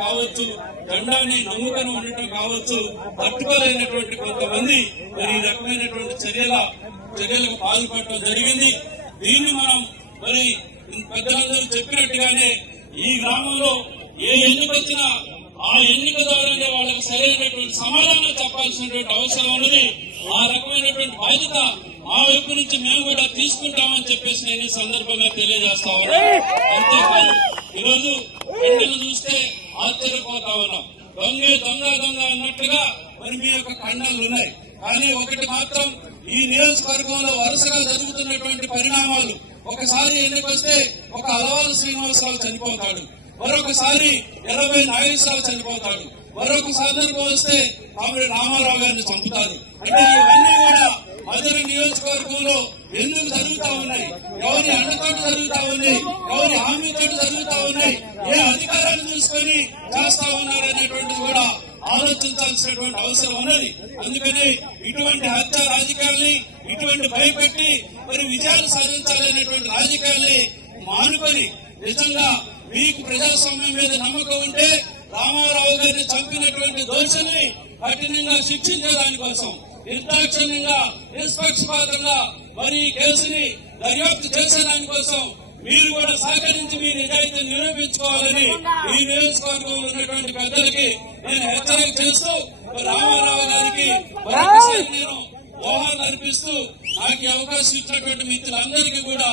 కావచ్చు, జెండాని నమ్ముకొని ఉండటం కావచ్చు, తట్టుకోలేనటువంటి కొంతమంది మరి ఈ రకమైనటువంటి చర్యలకు పాల్పడటం జరిగింది. దీన్ని మనం మరి పెద్దలందరూ చెప్పినట్టుగానే ఈ గ్రామంలో ఏ ఎన్నిక వచ్చినా ఆ ఎన్నిక ద్వారానే వాళ్ళకి సరైనటువంటి సమాధానం చెప్పాల్సినటువంటి అవసరం ఉన్నది. ఆ రకమైనటువంటి బాధ్యత మా వైపు నుంచి మేము కూడా తీసుకుంటామని చెప్పేసి నేను ఈ సందర్భంగా తెలియజేస్తా ఉన్నా. అంతేకాదు ఈరోజు ఎండలు చూస్తే ఆశ్చర్యపోతా ఉన్నాం. దొంగ అన్నట్టుగా మరి మీ యొక్క ఖండాలు ఉన్నాయి. కానీ ఒకటి మాత్రం ఈ నియోజకవర్గంలో వరుసగా జరుగుతున్నటువంటి పరిణామాలు, ఒకసారి ఎన్నికొస్తే ఒక అలవాలు శ్రీనివాసరావు చనిపోతాడు, మరొకసారి 80 నాగేశ్వరరావు చనిపోతాడు, మరొక సందర్భం వస్తే కామెడీ రామారావు గారిని చంపుతారు. అంటే ఇవన్నీ కూడా మధుర నియోజకవర్గంలో ఎందుకు జరుగుతా ఉన్నాయి, ఎవరి అండతోటి జరుగుతా ఉన్నాయి, ఎవరి హామీతోటి జరుగుతా ఉన్నాయి, ఏ అధికారాన్ని చూసుకొని చేస్తా ఉన్నారు అనేటువంటిది కూడా ఆలోచించాల్సినటువంటి అవసరం ఉన్నది. అందుకని ఇటువంటి హత్య రాజకీయాల్ని, ఇటువంటి భయపెట్టి మరి విజయాలు సాధించాలనేటువంటి రాజకీయాల్ని మానుకొని నిజంగా మీకు ప్రజాస్వామ్యం మీద నమ్మకం ఉంటే రామారావు గారిని చంపినటువంటి దోషుల్ని కఠినంగా శిక్షించే దానికోసం, నిర్దాక్షిణ్యంగా నిష్పక్షపాతంగా మరి కేసుని దర్యాప్తు చేసే దానికోసం మీరు కూడా సహకరించి మీ నిజాయితీని నిరూపించుకోవాలని ఈ నియోజకవర్గంలో ఉన్నటువంటి పెద్దలకి నేను హెచ్చరిక చేస్తూ రామారావు గారికి మరొకసారి నేను దోహాలు అర్పిస్తూ నాకు అవకాశం ఇచ్చినటువంటి మిత్రులందరికీ కూడా